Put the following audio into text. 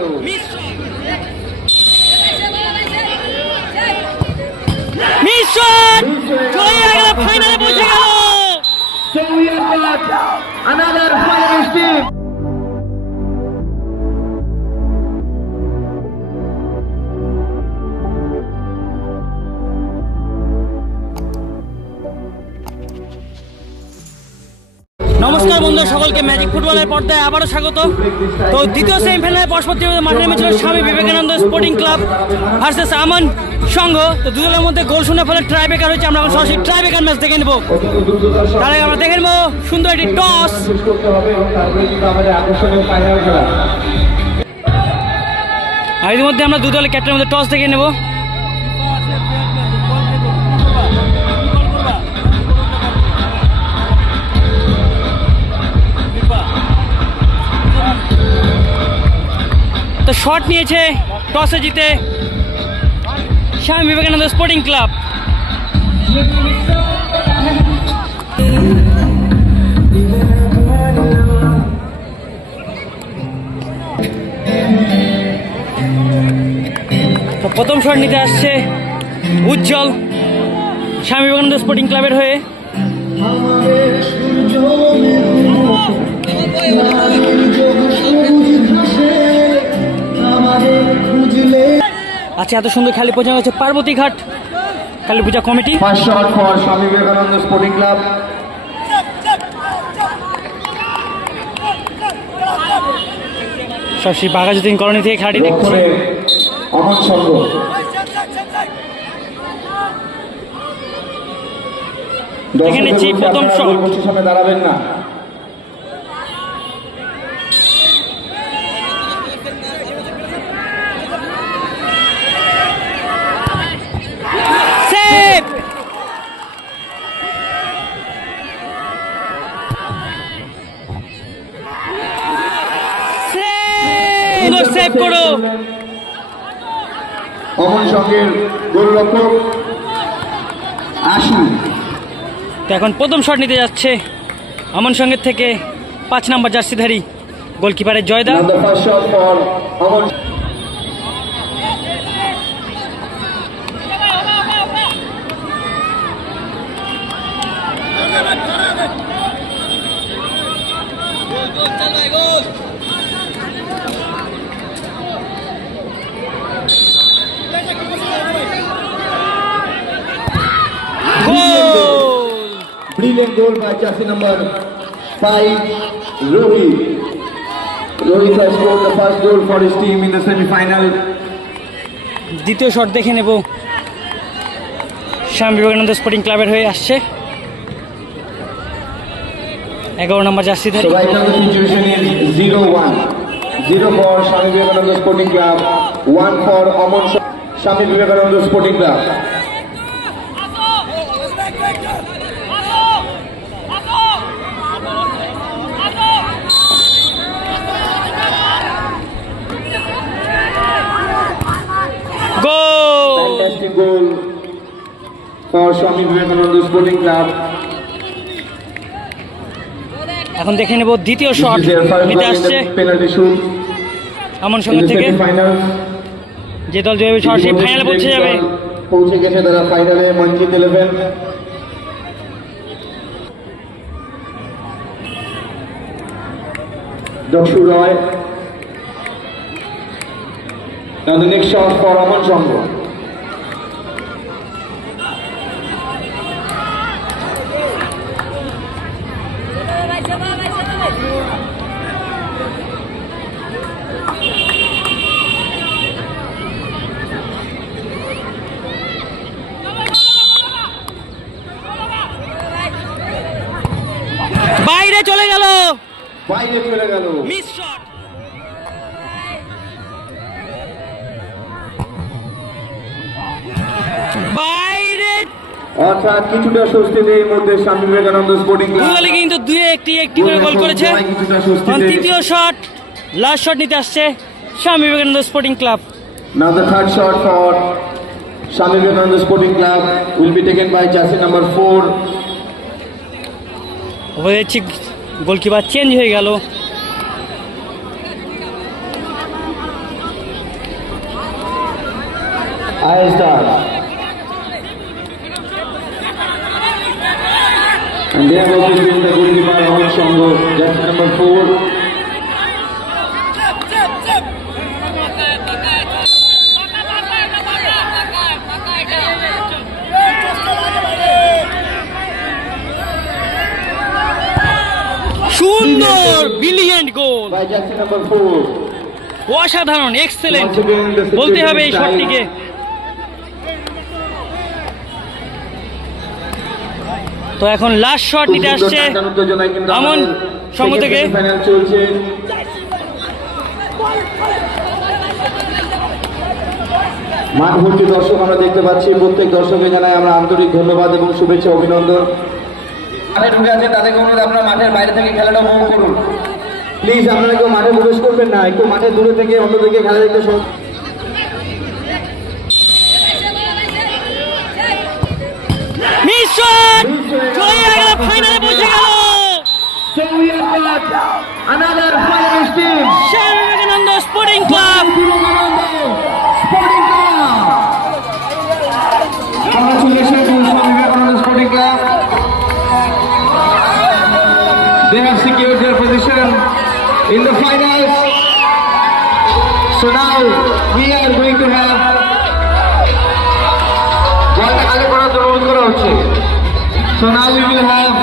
গেল। Miss shot চলে গেল, ফাইনালে পৌঁছে গেল। So we have got another finalist team. নমস্কার বন্ধু সকলকে, ম্যাজিক ফুটবলের পর্দায় আবারও স্বাগত। তো দ্বিতীয় সেমিফাইনালে পরস্পর মাঠে নেমেছিল Swami Vivekananda sporting club versus আমান সংঘ। তো দুজনের মধ্যে গোল শূন্য ফলে ট্রাইব্রেকার হয়েছে। আমরা এখন সরাসরি ট্রাইব্রেকার ম্যাচ দেখে নেবো। তাহলে আমরা দেখে নেবো সুন্দর একটি টস। আর এর মধ্যে আমরা দু দলের ক্যাপ্টেনের মধ্যে টস দেখে নেবো। তো শট নিয়েছে টসে জিতে স্বামী বিবেকানন্দ স্পোর্টিং ক্লাব। তো প্রথম শট নিতে আসছে উজ্জ্বল স্বামী বিবেকানন্দ স্পোর্টিং ক্লাবের হয়ে। আচ্ছা, এত সুন্দর খেলে পৌঁছানো হচ্ছে পার্বতী ঘাট কালী পূজা committee. First shot for Swami Vivekananda sporting club. সরাসরি বাঘাযতীন কলোনি থেকে খেলাটি দেখছে অমন সংঘ। দেখে নিচ্ছি প্রথম শট। সামনে দাঁড়াবেন না। সেভ করো। অমন সংঘের গোলরক্ষক আশু। তো এখন প্রথম শট নিতে যাচ্ছে অমন সংঘের থেকে 5 নম্বর জার্সিধারী গোলকিপারের Joyda. Brilliant goal by jersey number 5, Rohit. Rohit has scored the first goal for his team in the semi-final. দ্বিতীয় শট দেখে নেব স্বামী বিবেকানন্দ স্পোর্টিং ক্লাবের হয়ে আসছে 11 নম্বর জার্সিধারী। So right now the situation is 0-1. 0 for Swami Vivekananda Sporting Club, 1 for Amon Swami Vivekananda Sporting Club. Fantastic goal for Swami Vivekananda Sporting Club. এখন দেখে নেব দ্বিতীয় শট নিতে আসছে আমন সংঘ থেকে। যে দল জয়ী সরাসরি ফাইনালে পৌঁছে যাবে। পৌঁছে গেছে তারা ফাইনালে। মঞ্জিত 11, দক্ষু রয়। Now the next shot for Aman Sangho. বাইরে চলে গেল, বাইরে চলে গেল। Miss shot. বাইরে অর্থাৎ কিছুটা স্বস্তিতে এর মধ্যে স্বামী বিবেকানন্দ স্পোর্টিং ক্লাব দুদলে কিন্তু একটি করে গোল করেছে। তৃতীয় শট লাস্ট শট নিতে আসছে Swami Vivekananda sporting club. Now the third shot for Swami Vivekananda Sporting Club will be taken by jersey number 4. Goalkeeper change হয়ে গেল। Ayestar. And they have also been the goalkeeper Aman Shongo, jersey number 4. সুন্দর brilliant goal, By jersey number 4. অসাধারণ, excellent Once again, the বলতে হবে এই situation শটটিকে। তো এখন last shot নিতে আসছে আমন সঙ্গ থেকে। ফাইনাল চলছে। মাঠ ভর্তি দর্শক আমরা দেখতে পাচ্ছি, প্রত্যেক দর্শককে জানাই আমরা আন্তরিক ধন্যবাদ এবং শুভেচ্ছা অভিনন্দন। মাঠে ঢুকে আছে তাদেরকে অনুরোধ আপনারা মাঠের বাইরে থেকে খেলাটা উপভোগ করুন। প্লিজ আপনারা কেউ মাঠে প্রবেশ করবেন না, একটু মাঠে দূরে থেকে অন্যদিকে খেলা দেখতে। মিস শট, চলে গেল, ফাইনালে পৌঁছে গেল। So we have got another finalist team. Swami Vivekananda sporting club. Sporting Club. Congratulations to Swami Vivekananda Sporting Club. They have secured their position in the finals. So now we are going to have বলটা খালি করার জন্য অনুরোধ করা হচ্ছে। So now we will have